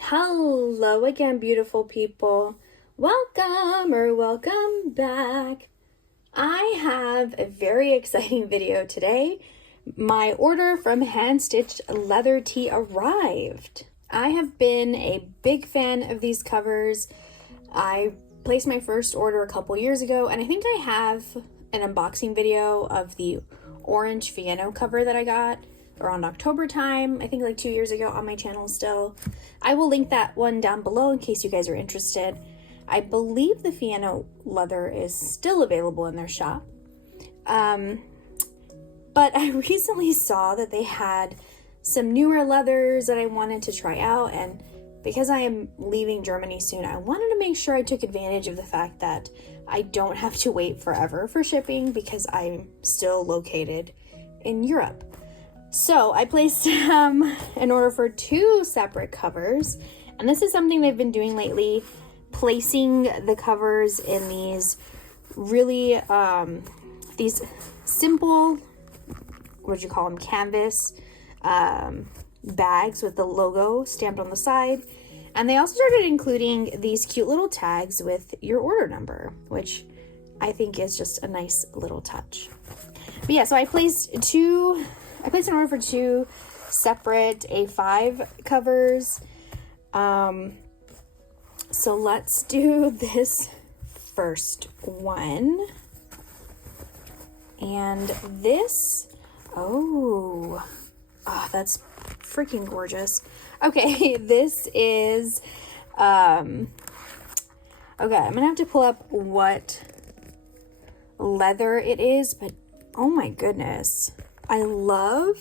Hello again, beautiful people. Welcome back. I have a very exciting video today. My order from Hand Stitched Leather Tee arrived. I have been a big fan of these covers. I placed my first order a couple years ago, and I think I have an unboxing video of the orange Fieno cover that I got around October time, I think like 2 years ago, on my channel still. I will link that one down below in case you guys are interested. I believe the Fieno leather is still available in their shop. But I recently saw that they had some newer leathers that I wanted to try out, and because I am leaving Germany soon, I wanted to make sure I took advantage of the fact that I don't have to wait forever for shipping because I'm still located in Europe. So I placed an order for 2 separate covers, and this is something they've been doing lately, placing the covers in these really, these simple, what do you call them, canvas bags with the logo stamped on the side. And they also started including these cute little tags with your order number, which I think is just a nice little touch. But yeah, so I placed an order for 2 separate A5 covers. So let's do this first one. And this, oh, that's freaking gorgeous. Okay, this is, okay, I'm gonna have to pull up what leather it is, but oh my goodness. I love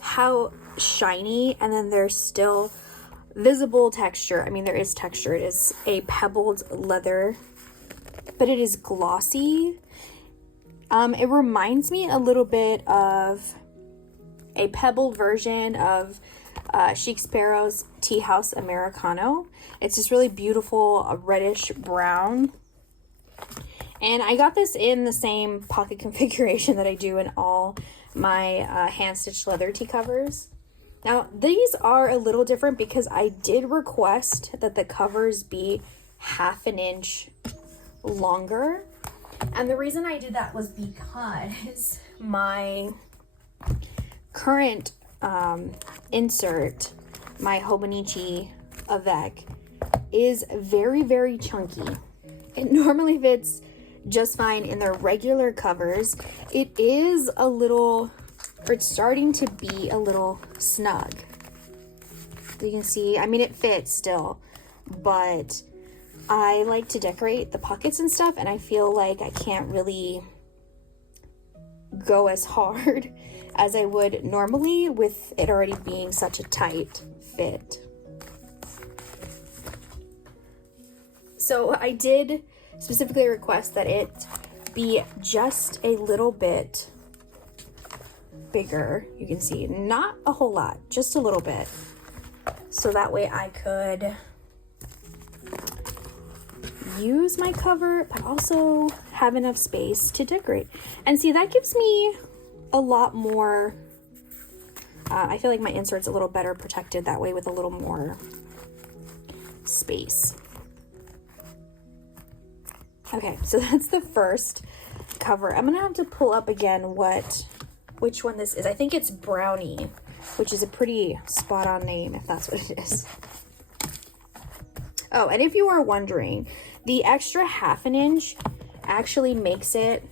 how shiny, and then there's still visible texture. I mean, there is texture. It is a pebbled leather, but it is glossy. It reminds me a little bit of a pebbled version of Chic Sparrow's Tea House Americano. It's this really beautiful reddish brown. And I got this in the same pocket configuration that I do in all my hand-stitched leather tee covers. Now, these are a little different because I did request that the covers be 1/2 inch longer. And the reason I did that was because my current insert, my Hobonichi Avec, is very, very chunky. It normally fits just fine in the regular covers. It is a little, or it's starting to be a little snug. You can see, I mean, it fits still, but I like to decorate the pockets and stuff, and I feel like I can't really go as hard as I would normally with it already being such a tight fit. So I did specifically request that it be just a little bit bigger. You can see, not a whole lot, just a little bit. So that way I could use my cover, but also have enough space to decorate. And see, that gives me a lot more, I feel like my insert's a little better protected that way with a little more space. Okay, so that's the first cover. I'm gonna have to pull up again which one this is. I think it's Brownie, which is a pretty spot on name if that's what it is. Oh, and if you are wondering, the extra 1/2 inch actually makes it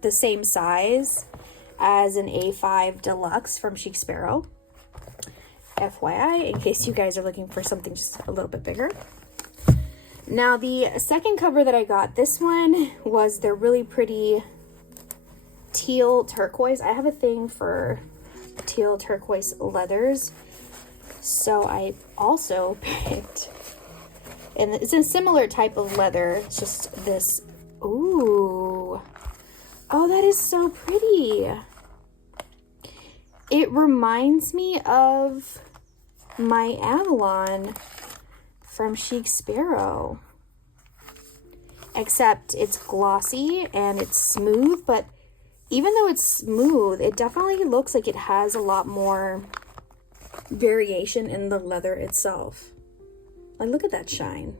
the same size as an A5 Deluxe from Chic Sparrow. FYI, in case you guys are looking for something just a little bit bigger. Now, the second cover that I got, this one was the really pretty teal turquoise. I have a thing for teal turquoise leathers, so I also picked, and it's a similar type of leather. It's just this, ooh, oh, that is so pretty. It reminds me of my Avalon from Chic Sparrow, except it's glossy and it's smooth, but even though it's smooth, it definitely looks like it has a lot more variation in the leather itself. Like, look at that shine.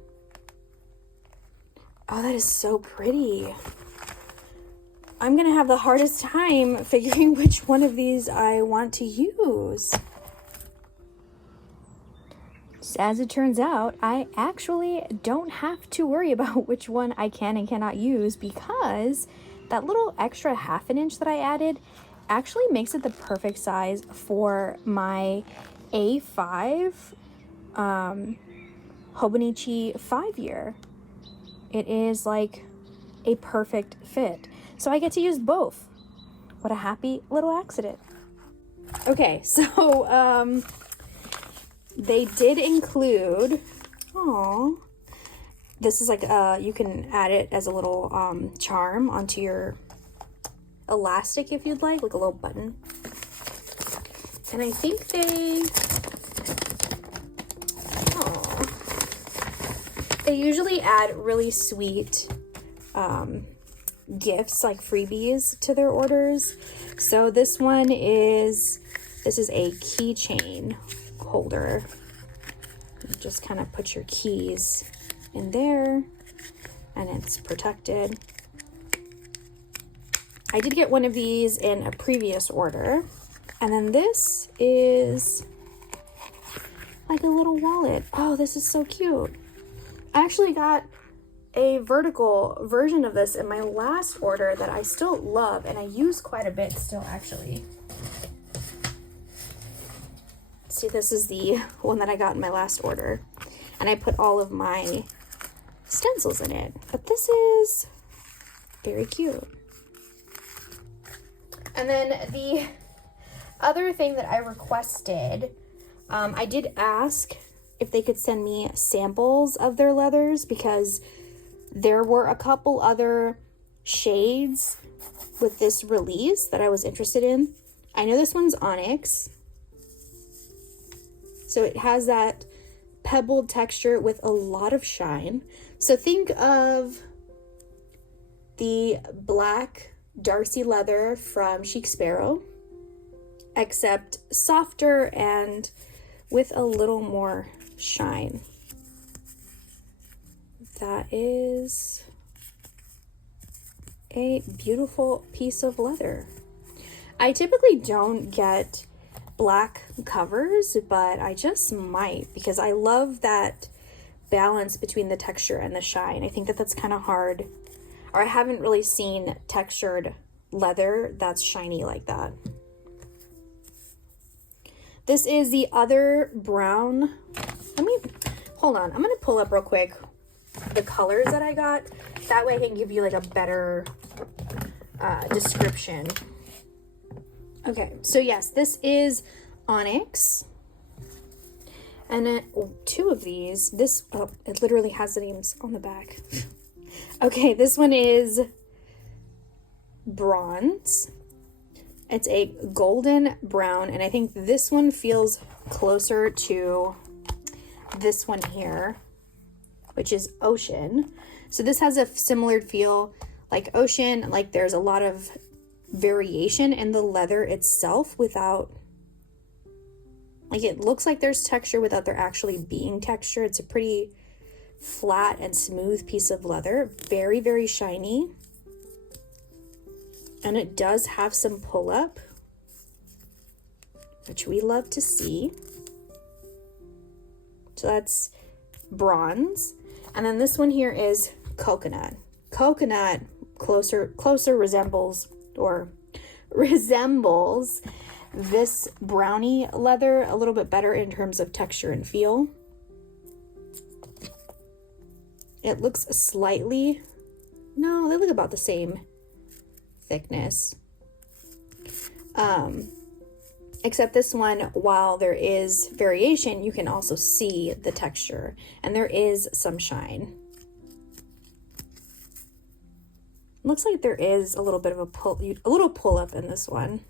Oh, that is so pretty. I'm gonna have the hardest time figuring which one of these I want to use. So as it turns out, I actually don't have to worry about which one I can and cannot use, because that little extra ½ inch that I added actually makes it the perfect size for my A5 Hobonichi 5-year. It is like a perfect fit. So I get to use both. What a happy little accident. Okay, so they did include, this is like, you can add it as a little charm onto your elastic if you'd like a little button. And I think they usually add really sweet gifts, like freebies, to their orders. So this is a keychain holder. You just kind of put your keys in there and it's protected. I did get one of these in a previous order. And then this is like a little wallet. Oh, this is so cute. I actually got a vertical version of this in my last order that I still love and I use quite a bit still, actually. See, this is the one that I got in my last order, and I put all of my stencils in it. But this is very cute. And then the other thing that I requested, I did ask if they could send me samples of their leathers, because there were a couple other shades with this release that I was interested in. I know this one's onyx, so it has that pebbled texture with a lot of shine. So think of the black Darcy leather from Chic Sparrow, except softer and with a little more shine. That is a beautiful piece of leather. I typically don't get black covers, but I just might, because I love that balance between the texture and the shine. I think that that's kind of hard, or I haven't really seen textured leather that's shiny like that. This is the other brown. Hold on, I'm gonna pull up real quick the colors that I got. That way I can give you like a better description. Okay, so yes, this is onyx. And then two of these, it literally has the names on the back. Okay, this one is bronze. It's a golden brown, and I think this one feels closer to this one here, which is ocean. So this has a similar feel like ocean, like there's a lot of variation in the leather itself without, like, it looks like there's texture without there actually being texture. It's a pretty flat and smooth piece of leather, very, very shiny. And it does have some pull up, which we love to see. So that's bronze. And then this one here is coconut. Coconut closer resembles this brownie leather a little bit better in terms of texture and feel. It looks slightly, no, they look about the same thickness. Except this one, while there is variation, you can also see the texture, and there is some shine. Looks like there is a little bit of a pull up in this one.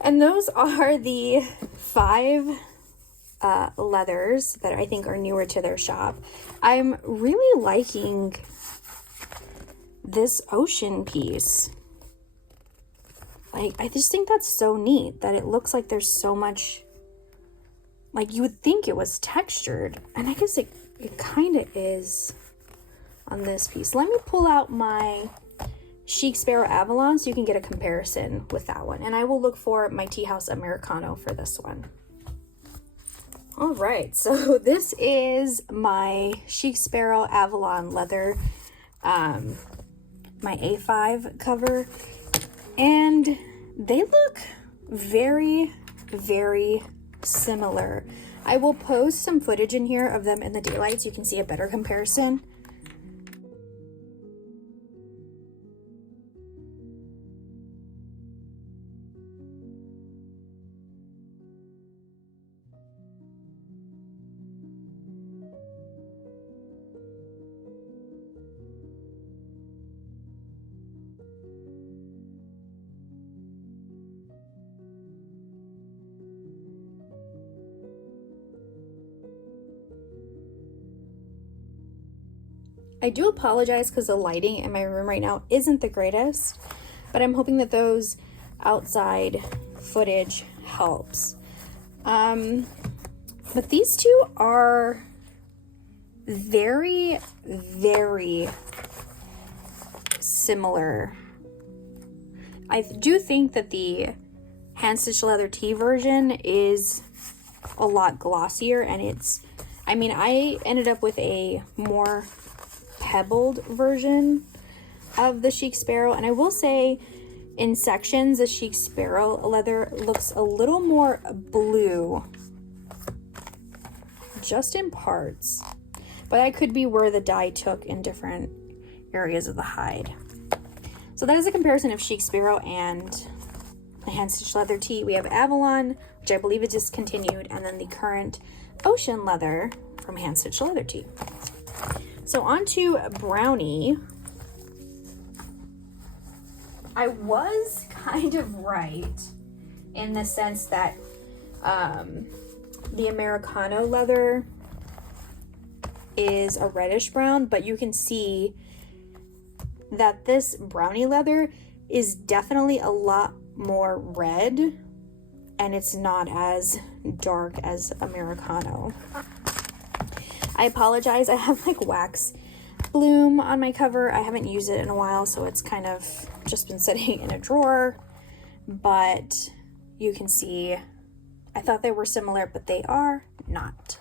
And those are the 5 leathers that I think are newer to their shop. I'm really liking this ocean piece. Like, I just think that's so neat that it looks like there's so much, like you would think it was textured, and I guess it kind of is on this piece. Let me pull out my Chic Sparrow Avalon so you can get a comparison with that one, and I will look for my Tea House Americano for this one. All right, so this is my Chic Sparrow Avalon leather, my A5 cover, and they look very, very similar. I will post some footage in here of them in the daylight so you can see a better comparison. I do apologize because the lighting in my room right now isn't the greatest, but I'm hoping that those outside footage helps. But these two are very, very similar. I do think that the hand stitched leather tee version is a lot glossier, and I ended up with a more pebbled version of the Chic Sparrow, and I will say in sections the Chic Sparrow leather looks a little more blue, just in parts, but that could be where the dye took in different areas of the hide. So that is a comparison of Chic Sparrow and the hand stitched leather tee. We have Avalon, which I believe is discontinued, and then the current ocean leather from hand stitched leather tee. So on to Brownie. I was kind of right in the sense that the Americano leather is a reddish brown, but you can see that this Brownie leather is definitely a lot more red, and it's not as dark as Americano. I apologize, I have like wax bloom on my cover. I haven't used it in a while, so it's kind of just been sitting in a drawer, but you can see I thought they were similar, but they are not.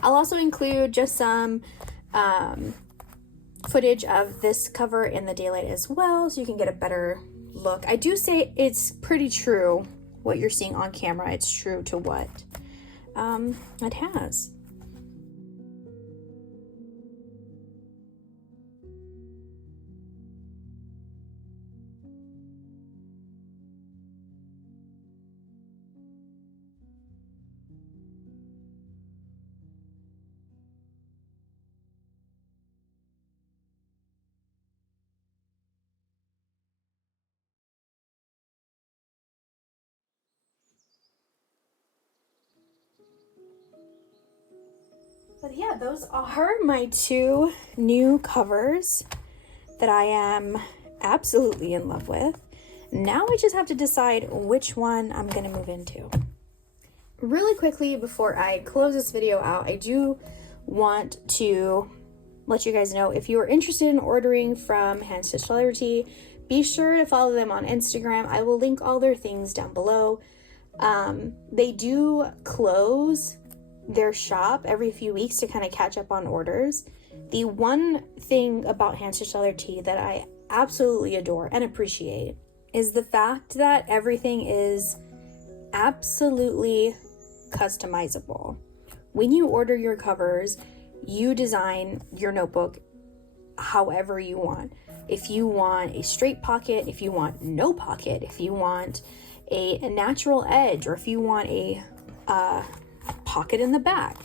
I'll also include just some footage of this cover in the daylight as well, so you can get a better look. I do say it's pretty true what you're seeing on camera. It's true to what it has. But yeah, those are my two new covers that I am absolutely in love with. Now I just have to decide which one I'm gonna move into. Really quickly, before I close this video out, I do want to let you guys know, if you are interested in ordering from Hand Stitched Leather Tee, be sure to follow them on Instagram. I will link all their things down below. They do close their shop every few weeks to kind of catch up on orders. The one thing about Hand Stitched Leather Tee that I absolutely adore and appreciate is the fact that everything is absolutely customizable. When you order your covers, you design your notebook however you want. If you want a straight pocket, if you want no pocket, if you want a natural edge, or if you want a pocket in the back,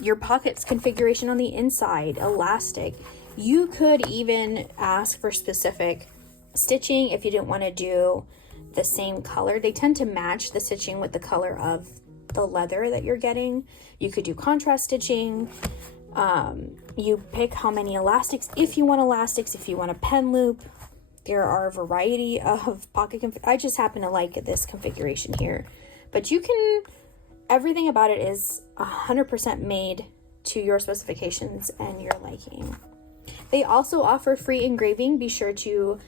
your pocket's configuration on the inside, elastic. You could even ask for specific stitching if you didn't want to do the same color. They tend to match the stitching with the color of the leather that you're getting. You could do contrast stitching. You pick how many elastics, if you want elastics, if you want a pen loop. There are a variety of pocket I just happen to like this configuration here. But you can, everything about it is 100% made to your specifications and your liking. They also offer free engraving. Be sure to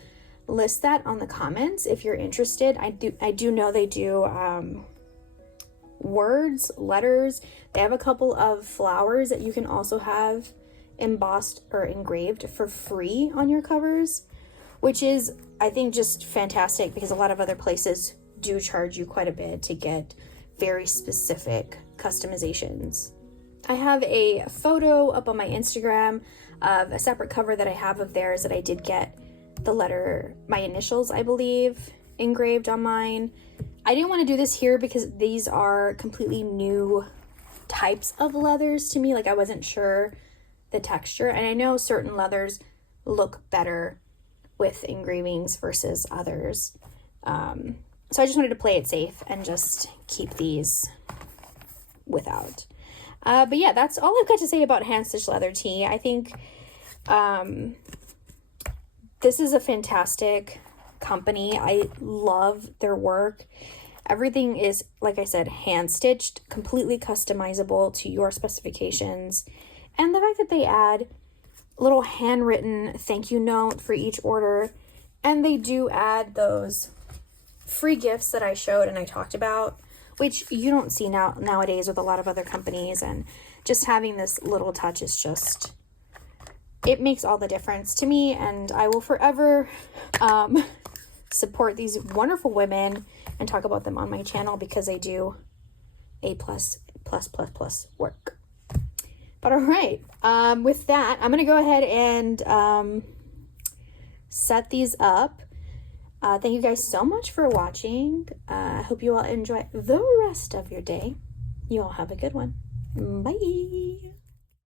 list that on the comments if you're interested. I do know they do words, letters. They have a couple of flowers that you can also have embossed or engraved for free on your covers, which is, I think, just fantastic because a lot of other places do charge you quite a bit to get very specific customizations. I have a photo up on my Instagram of a separate cover that I have of theirs that I did get the letter, my initials, I believe, engraved on mine. I didn't want to do this here because these are completely new types of leathers to me. Like, I wasn't sure the texture, and I know certain leathers look better with engravings versus others. So I just wanted to play it safe and just keep these without. But yeah, that's all I've got to say about hand stitch leather tee. I think this is a fantastic company. I love their work. Everything is, like I said, hand stitched, completely customizable to your specifications. And the fact that they add a little handwritten thank you note for each order, and they do add those free gifts that I showed and I talked about, which you don't see nowadays with a lot of other companies. And just having this little touch is just, it makes all the difference to me. And I will forever support these wonderful women and talk about them on my channel because they do A+++ work. But all right, with that, I'm going to go ahead and set these up. Thank you guys so much for watching. I hope you all enjoy the rest of your day. You all have a good one. Bye.